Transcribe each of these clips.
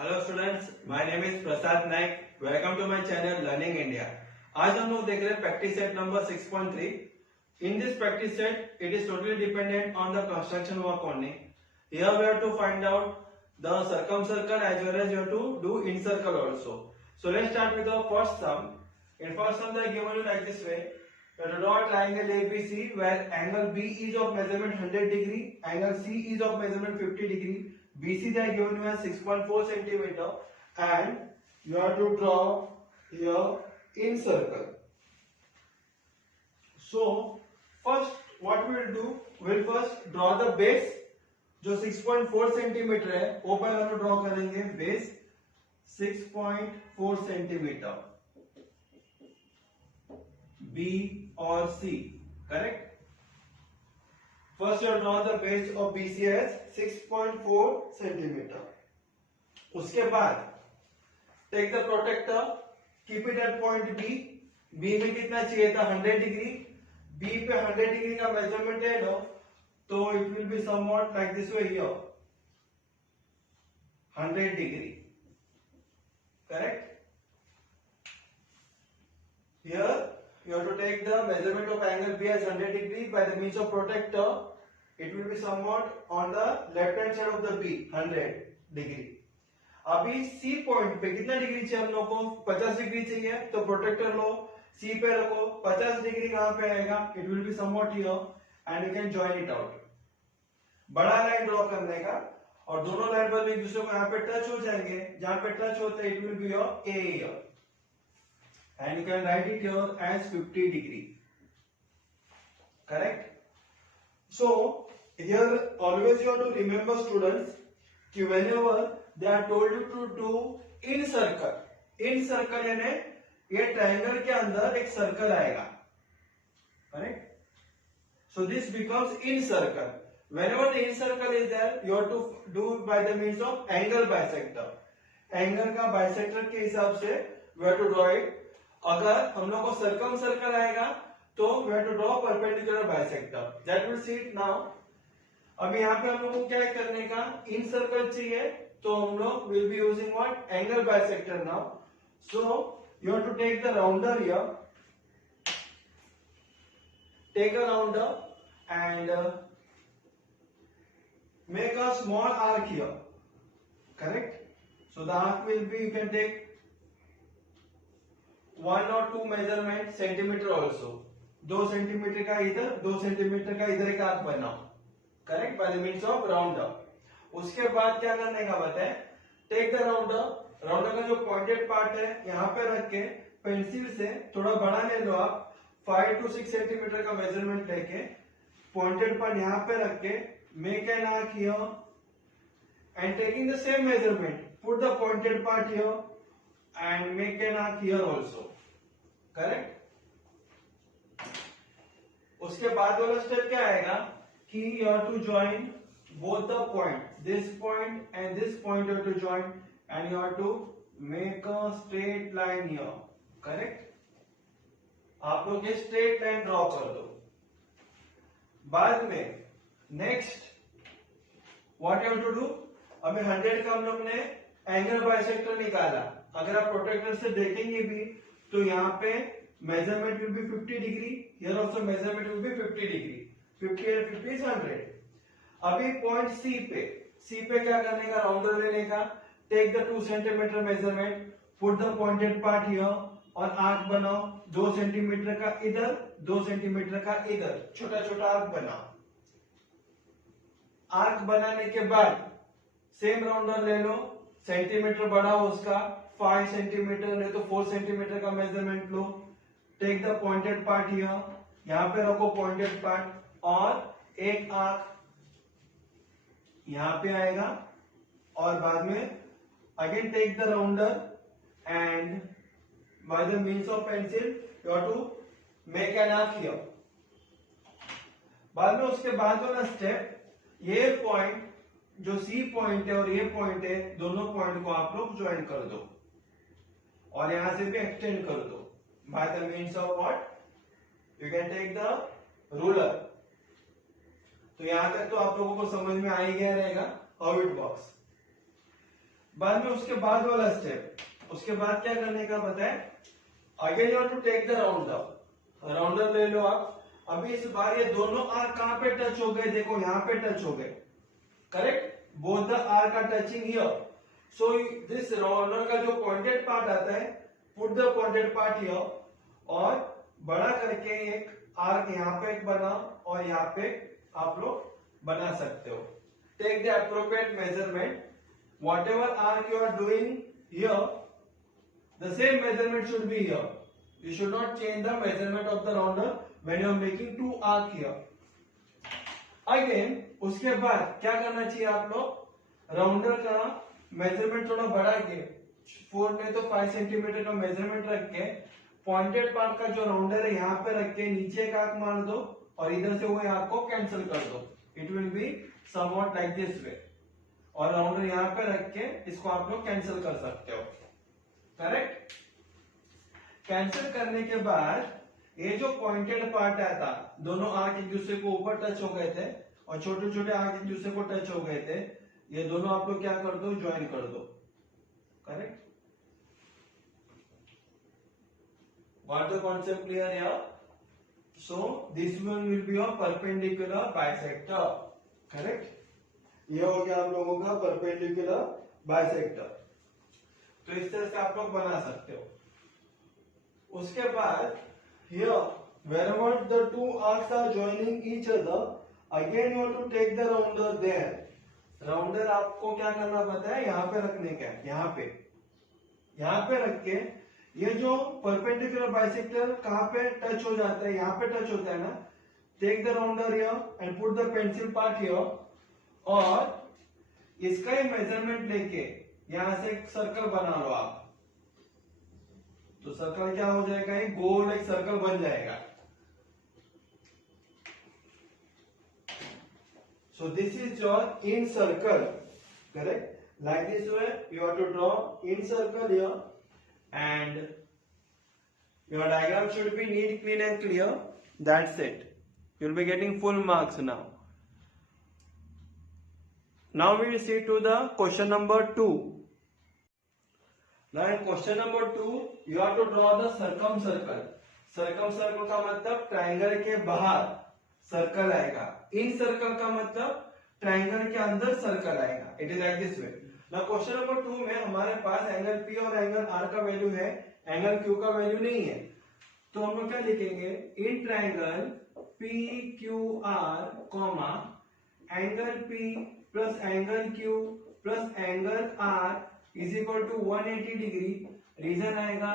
Hello students, my name is Prasad Naik. Welcome to my channel learning India. आज हम लोग देख रहे हैं practice set number 6.3। In this practice set it is totally dependent on the construction work only. Here we have to find out the circumcircle as well as you have to do incircle also. So let's start with the first sum. In first sum they are given you like this way. You have to draw a triangle ABC where angle B is of measurement 100 degree, angle C is of measurement 50 degree. BC they are given you as 6.4 centimeter and you have to draw here in circle. So first what we will do, we will first draw the base जो 6.4 centimetre है वो पहले हम draw करेंगे। Base 6.4 centimetre, B और C, correct. First you draw the base of BC as 6.4 centimetre. उसके बाद take the protractor, keep it at point B. B में कितना चाहिए था? 100 डिग्री। बी पे 100 डिग्री का मेजरमेंट है नो, तो it will be somewhat like this way here, 100 degree, correct? Here you have to take the measurement of angle B as 100 degree by the means of protractor. It will be somewhat on the left hand side of the B, 100 degree. अभी C point पे कितना degree चाहिए हम लोग को? 50 degree चाहिए, तो protector लो, C पे रखो। 50 डिग्री कहां पे आएगा? It will be somewhat here and you can join it out. बड़ा लाइन ड्रॉ करने का और दोनों लाइन पर एक दूसरे को यहाँ पे टच हो जाएंगे। जहां पे टच होता है it will be your A here and you can write it here as 50 degree, correct. So here always you have to remember students कि whenever they are told you to do incircle, incircle यानी ये triangle के अंदर एक circle आएगा, correct. So this becomes incircle. Whenever the incircle is there, you have to do by the means of angle bisector. Angle का bisector के हिसाब से we have to draw it. अगर हम लोग को circumcircle आएगा तो we have to draw perpendicular bisector. That will see it now. अब यहाँ पे हम लोग को क्या करने का? Incircle चाहिए तो हम लोग will be using what? Angle bisector now. So you have to take the rounder here. Take a rounder and make a small arc here, correct? So the arc will be, you can take 1 or 2 measurement centimeter also. 2 centimetre का इधर, 2 centimetre का इधर एक arc बनाओ, correct, bye the means of rounder. उसके बाद क्या करने का बताए? टेक द राउंडर, राउंडर का जो पॉइंटेड पार्ट है यहाँ पे रख के पेंसिल से थोड़ा बड़ा ले लो आप। 5 to 6 सेंटीमीटर का मेजरमेंट लेके पॉइंटेड पार्ट यहाँ पे रख के make an arc here and taking the same measurement put the pointed part here and make an arc here also, correct? उसके बाद वाला स्टेप क्या आएगा कि you have to join both the point, this point and this point you have to join and you have to make a straight line here, correct? आप लोग ये straight line draw कर दो। बाद में next what you have to do, अभी 100 का हम लोग ने एंगल बाइसेक्टर निकाला। अगर आप प्रोटेक्टर से देखेंगे भी तो यहाँ पे measurement will be 50 degree, here also measurement will be 50 degree. 50 and 50 is 100। अभी पॉइंट सी पे क्या करने का? राउंडर लेने का। Take the 2 centimetre measurement, put the pointed part here और आर्क बनाओ। 2 सेंटीमीटर का इधर, 2 सेंटीमीटर का इधर, छोटा छोटा आर्क बनाओ। आर्क बनाने के बाद सेम राउंडर ले लो, सेंटीमीटर बड़ा हो उसका, 5 सेंटीमीटर नहीं तो 4 सेंटीमीटर का मेजरमेंट लो। Take the pointed part here, यहां पे रखो पॉइंटेड पार्ट और एक आर्क यहां पे आएगा और बाद में again take the rounder and by the means of pencil you have to make an arc here. बाद में उसके बाद वाला स्टेप, ये पॉइंट जो सी पॉइंट है और ये पॉइंट है, दोनों पॉइंट को आप लोग ज्वाइन कर दो और यहां से भी एक्सटेंड कर दो by the means of what? You can take the ruler. तो यहां तक तो आप लोगों को समझ में आ ही गया रहेगा हाउ इट वर्क्स। बाद में उसके बाद वाला स्टेप, उसके बाद क्या करने का पता है, again you to take the rounder, rounder ले लो आप। अभी इस बार ये दोनों आर्क कहां पे टच हो गए, देखो यहां पे टच हो गए, correct, both the arc are touching here. So this rounder का जो पॉइंटेड पार्ट आता है, put the pointed part here, और बड़ा करके एक आर्क यहाँ पे एक बना और यहाँ पे आप लोग बना सकते हो। Take the appropriate measurement, whatever arc you are doing here, the same measurement should be here. You should not change the measurement of the rounder when you are making two arc here. Again, उसके बाद क्या करना चाहिए आप लोग, rounder का measurement थोड़ा बढ़ा के 4 नहीं तो 5 सेंटीमीटर का मेजरमेंट रख के पॉइंटेड पार्ट का जो राउंडर है यहाँ पे रख के नीचे का आर्क मार दो और इधर से वो आर्क को कैंसिल कर दो। It will be somewhat like this वे, और राउंडर यहाँ पे रख के इसको आप लोग कैंसिल कर सकते हो, करेक्ट। कैंसिल करने के बाद ये जो पॉइंटेड पार्ट आया था, दोनों आर्क एक दूसरे को ऊपर टच हो गए थे और छोटे छोटे आर्क एक दूसरे को टच हो गए थे, ये दोनों आप लोग क्या कर दो, ज्वाइन कर दो, correct. What the concept clear here? So this one will be a perpendicular bisector, correct? ये हो गया आप लोगों का perpendicular bisector। तो इस तरह से आप लोग बना सकते हो। उसके बाद here wherever the two arcs are joining each other, again you have to take the rounder there। Rounder आपको क्या करना पता है, यहाँ पे रखने का है, यहाँ पे रख के ये जो परपेंडिकुलर बाइसेक्टर कहाँ पे टच हो जाता है, यहाँ पे टच होता है ना, take the rounder here and put the pencil part here, और इसका ही मेजरमेंट लेके यहां से एक सर्कल बना लो आप, तो सर्कल क्या हो जाएगा, एक गोल एक सर्कल बन जाएगा। So this is your in circle, correct. Like this way, you have to draw in circle here, and your diagram should be neat, clean, and clear. That's it. You'll be getting full marks now. Now we will see to the question number 2. Now in question number 2, you have to draw the circumcircle. Circumcircle का मतलब triangle के बाहर circle आएगा, इन circle का मतलब triangle के अंदर circle आएगा। It is like this way. ना क्वेश्चन नंबर 2 में हमारे पास एंगल P और एंगल R का वैल्यू है, एंगल Q का वैल्यू नहीं है, तो हम लोग क्या लिखेंगे, in triangle PQR comma angle P plus angle Q plus angle R is equal to 180 degree. Reason आएगा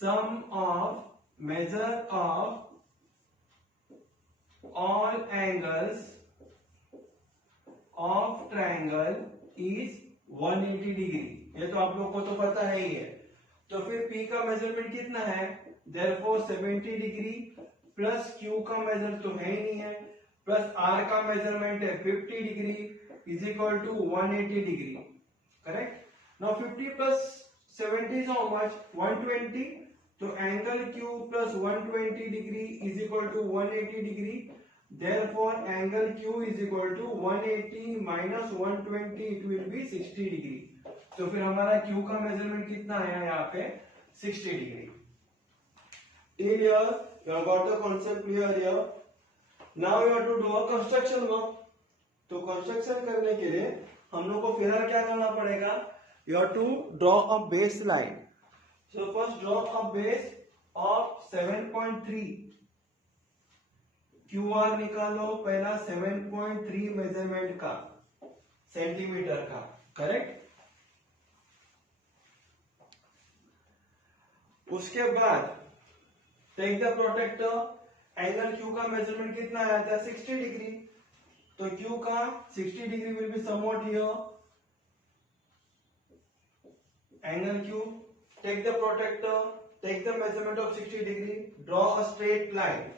sum of measure of all angles of triangle is 180 degree. ये तो आप लोग को तो पता है ही है। तो फिर P का मेजरमेंट कितना है, देयरफॉर 70 डिग्री प्लस Q का मेजर तो है ही नहीं है, प्लस R का मेजरमेंट है 50 degree is equal to 180 degree, correct. Now 50 plus 70 is how much, 120। तो angle Q plus 120 degree is equal to 180 degree. Therefore, angle Q is equal to 180 minus 120, it will be 60 degree. तो फिर हमारा Q का measurement कितना आया यहाँ पे, 60 degree. Till here, you have got the concept clear here. Now you have to do a construction work. तो construction करने के लिए हम लोग को फिलहाल क्या करना पड़ेगा, you have to draw a baseline. So first draw a base of 7.3। QR निकालो पहला 7.3 मेजरमेंट का, सेंटीमीटर का, करेक्ट। उसके बाद take the protector, angle Q का मेजरमेंट कितना आया था, 60 डिग्री। तो Q का 60 degree will be somewhat here, angle Q, take the protector, take the measurement of 60 degree, draw a straight line.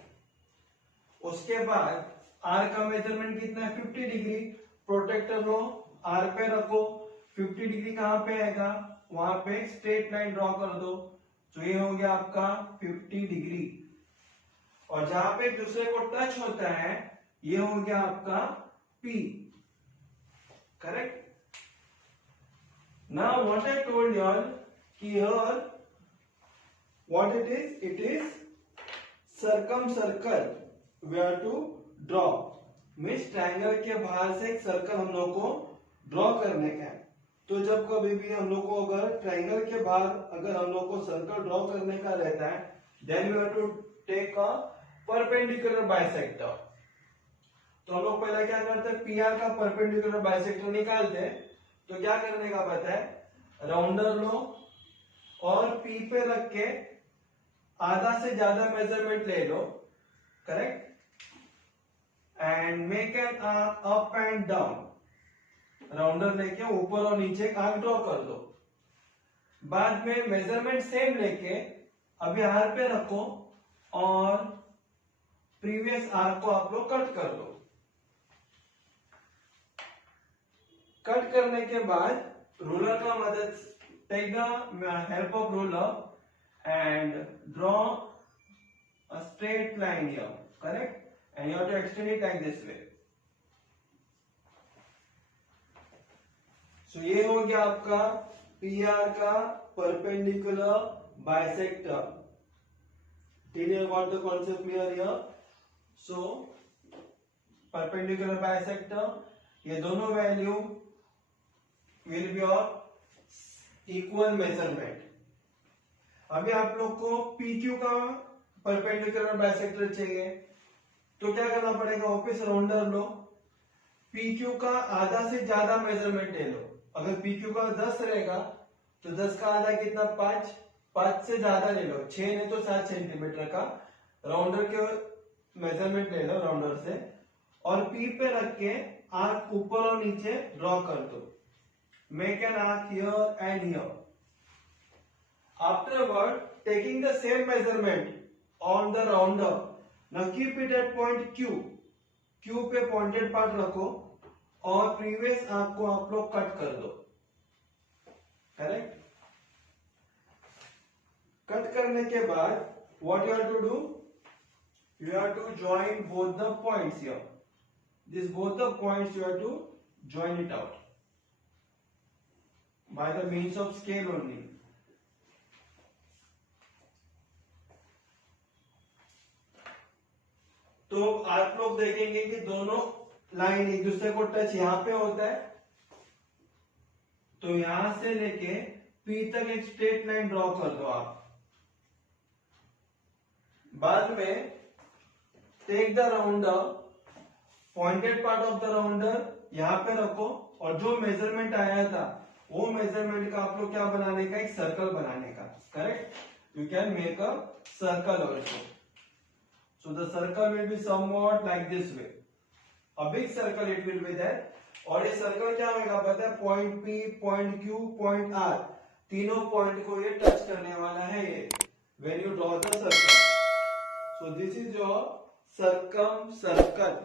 उसके बाद R का मेजरमेंट कितना है, 50 डिग्री। प्रोटेक्टर लो R पे रखो, 50 डिग्री कहां पे आएगा, वहां पे स्ट्रेट लाइन ड्रॉ कर दो। तो ये हो गया आपका 50 डिग्री, और जहां पे दूसरे को टच होता है ये हो गया आपका P, correct. Now what I told y'all कि here what it is circumcircle we have to draw, means triangle के बाहर से एक सर्कल हम लोग को ड्रॉ करने का है। तो जब कभी भी हम लोग को अगर ट्रायंगल के बाहर अगर हम लोग को सर्कल ड्रॉ करने का रहता है, then we have to take a perpendicular bisector. तो हम लोग पहले क्या करते हैं, पीआर का परपेंडिकुलर बाइसेक्टर निकालते हैं। तो क्या करने का पता है, राउंडर लो और पी पे रख के आधा से ज्यादा मेजरमेंट ले लो, correct, and make an arc up and down. Rounder लेके ऊपर और नीचे आर्क ड्रॉ कर दो। बाद में मेजरमेंट सेम लेके अभी आर पे रखो और प्रीवियस आर्क को आप लोग कट कर दो। कट करने के बाद रूलर का मदद, take the help of ruler and draw a straight line here, correct, and you have to extend it like this way. So ये हो गया आपका PR का perpendicular bisector. Did you got the concept clear here? So perpendicular bisector, ये दोनों value will be of equal measurement. अभी आप लोग को PQ का perpendicular bisector चाहिए, तो क्या करना पड़ेगा, वापस राउंडर लो, PQ का आधा से ज्यादा मेजरमेंट ले लो। अगर PQ का 10 रहेगा तो 10 का आधा कितना, 5 से ज्यादा ले लो, 6 नहीं तो 7 सेंटीमीटर का राउंडर के मेजरमेंट ले लो राउंडर से, और P पे रख के आर्क ऊपर और नीचे ड्रॉ कर दो। Make an arc here and here. Afterward taking the same measurement on the rounder, now keep it at point Q, Q पे पॉइंटेड पार्ट रखो और प्रीवियस आर्क को आप लोग कट कर दो, करेक्ट। कट करने के बाद what you have to do, you have to join both the points here, this both the points you have to join it out by the means of scale only. तो आप लोग देखेंगे कि दोनों line एक दूसरे को टच यहां पे होता है, तो यहां से लेके P तक एक स्ट्रेट लाइन ड्रॉ कर दो आप। बाद में take the rounder, pointed part of the rounder यहां पे रखो और जो मेजरमेंट आया था वो मेजरमेंट का आप लोग क्या बनाने का, एक सर्कल बनाने का, correct. You can make a circle also. So the circle will be somewhat like this way. A big circle it will be there. और ये सर्कल क्या होगा पता है, point P, point Q, point R, तीनों point को ये touch करने वाला है ये, when you draw the circle. So this is your circumcircle.